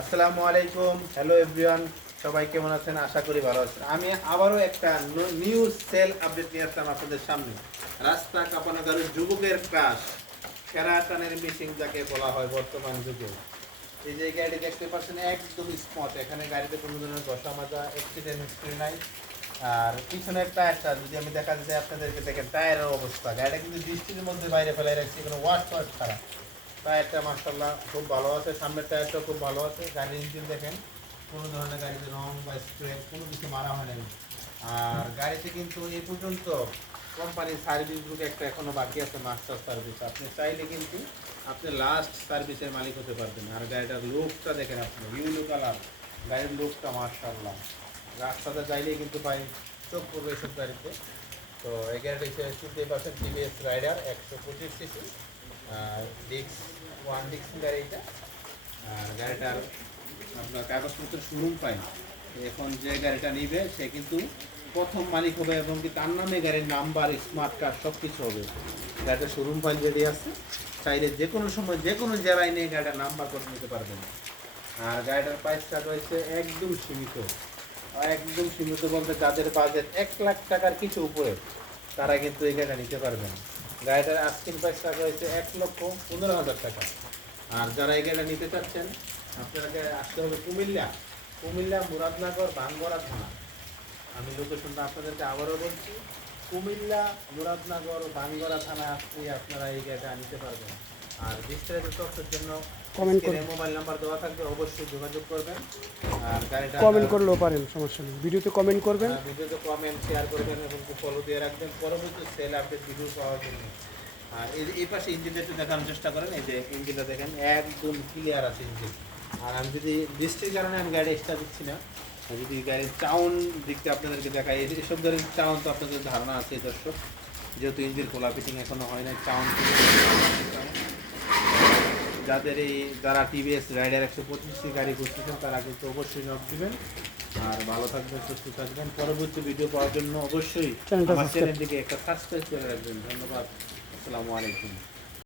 আসসালামু আলাইকুম, hello everyone, সবাই কেমন আছেন? আশা করি ভালো আছেন। আমি আবারও একটা নিউ সেল আপডেট নিয়ে আসলাম আপনাদের সামনে। রাস্তা কাঁপানো গাড়ির যুবকের ক্রাশ, ক্যারাটানের মিসিং যাকে বলা হয় বর্তমান যুগে। এই যে গাড়ি দেখতে পাচ্ছেন একদম স্মুথ, এখানে গাড়িতে কোনো ধরনের ঘষা মাজা অ্যাক্সিডেন্ট হিস্ট্রি নাই। আর পিছনের টায়ারটা যদি আমি দেখা যায় আপনাদেরকে, দেখেন টায়ারের অবস্থা, গাড়িটা কিন্তু বৃষ্টির মধ্যে বাইরে ফেলে রাখছি, কোনো ওয়াশ ছাড়া। টায়ারটা মাশাআল্লাহ খুব ভালো আছে, সামনের টায়ারটাও খুব ভালো আছে। গাড়ির ইঞ্জিন দেখেন, কোনো ধরনের গাড়িতে রং বা স্ক্র্যাচ কোনো কিছু মারা হয় নাই। আর গাড়িতে কিন্তু এই পর্যন্ত কোম্পানির সার্ভিস বুক একটা এখনো বাকি আছে, মাস্টার সার্ভিস। আপনি চাইলে কিন্তু আপনি লাস্ট সার্ভিসের মালিক হতে পারবেন। আর গাড়িটার লুকটা দেখেন, আপনি ইউলো কালার গাড়ির লুকটা মাশাআল্লাহ। রাস্তাতে চাইলেই কিন্তু ভাই চোখ পড়বে এসব গাড়িতে। তো এই গাড়িটা হিসেবে 50% টিভিএস রাইডার 125 সিসি, ডিক্স ওয়ান ডিক্স গাড়িটা। আর গাড়িটার আপনার কাগজপত্র শোরুম পাই। এখন যে গাড়িটা নিবে সে কিন্তু প্রথম মালিক হবে, এবং কি তার নামে গাড়ির নাম্বার, স্মার্ট কার্ড সব কিছু হবে। গাড়িটা শোরুম ফাইল রেডি আছে, চাইলে যে কোনো সময় যে কোনো জেলায় নিয়ে গাড়িটার নাম্বার করে নিতে পারবেন। আর গাড়িটার প্রাইসটা রয়েছে একদম সীমিত। একদম সীমিত বলতে যাদের বাজেট 1 লাখ টাকার কিছু উপরে, তারা কিন্তু এই গাড়িটা নিতে পারবেন। গাড়িটার আস্কিং প্রাইস টাকা হয়েছে 1,15,000 টাকা। আর যারা এই গাড়িটা নিতে চাচ্ছেন, আপনাকে আসতে হবে কুমিল্লা মুরাদনগর ভাঙ্গরা থানা। আমি লোকেশনটা আপনাদেরকে আবারও বলছি, কুমিল্লা মুরাদনগর ভাঙ্গরা থানা আসলে আপনারা এই গাড়িটা নিতে পারবেন। আর বিস্তারিত তথ্যের জন্য কমেন্ট করে মোবাইল নাম্বার দেওয়া থাকবে, অবশ্যই যোগাযোগ করবেন। আর গাড়িটা কমেন্ট করলেও পারেন, সমস্যা নেই। ভিডিওতে কমেন্ট করবেন, ভিডিওতে কমেন্ট শেয়ার করবেন এবং ফলো দিয়ে রাখবেন পরবর্তী সেল আপডেট ভিডিও পাওয়ার জন্য। আর এই পাশে ইঞ্জিনটা একটু দেখানোর চেষ্টা করেন। এই যে ইঞ্জিনটা দেখেন একদম ক্লিয়ার আছে ইঞ্জিন। আর আমি যদি বৃষ্টির কারণে আমি গাড়ি এক্সট্রা দিচ্ছি না, যদি গাড়ির চাউন দিকটা আপনাদেরকে দেখাই, এসব গাড়ির চাউন তো আপনাদের ধারণা আছে দর্শক, যেহেতু ইঞ্জিন খোলা ফিটিং এখনো হয় না। চাউন যাদের যারা টিভিএস রাইডার 125 গাড়ি করতেছেন, তারা কিন্তু অবশ্যই নক দিবেন। আর ভালো থাকবেন, সুস্থ থাকবেন। পরবর্তী ভিডিও পাওয়ার জন্য অবশ্যই আমার চ্যানেলটিকে একটা সাবস্ক্রাইব করে রাখবেন। ধন্যবাদ, আসসালামু আলাইকুম।